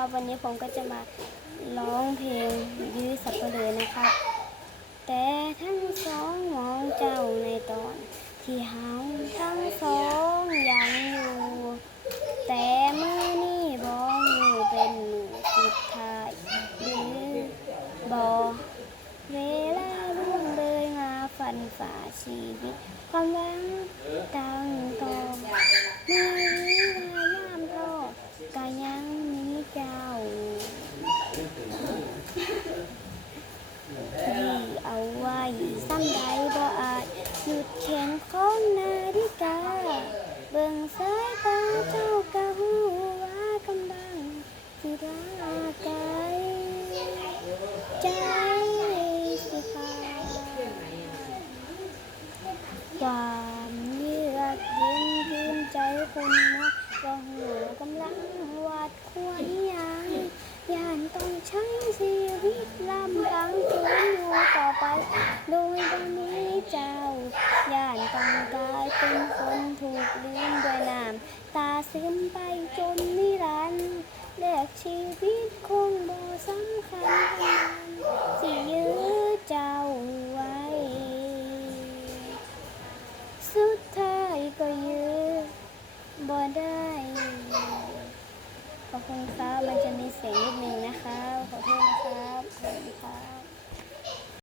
นะครับ วันนี้ผมก็จะมาร้องเพลงยื้อสับเปลือนะครับ แต่ทั้งสองมองเจ้าในตอน ที่เฮาทั้งสองยังอยู่ แต่เมื่อนี่บอมือเป็นมือสุดท้ายหรือบอเวลาล่วงเลยมาฝันฝ่าชีวิตความหวังตั้งตอเมื่อวิวายามรอกายังมีเจ้า ที่เอาไว้ซ้ำ ใดบ่อาจหยุดเข็นของนาฬิกา เบิ่งสายตาเจ้ากะหูว่ากำลังสิลาไกลใจสิขาดความเยือกเย็นยืนใจคนนะว่าหูกำลังหวาดควรยังย่านต้องใช้ชีวิตลำพังฝืนอยู่ต่อไปดยบ่มีเจ้า ย่านต้งกายเป็นคนถูกลืมด้วยน้ำตาซึมไปจนนิรันดร์แลกชีวิตคงบ่สำคัญเท่านั้นสิยื้อเจ้าไว้ สุดท้ายก็ยื้อบ่ได้ ขอบคุณครับมันจะมีเสียงนิดนึงนะครับขอโทษนะครั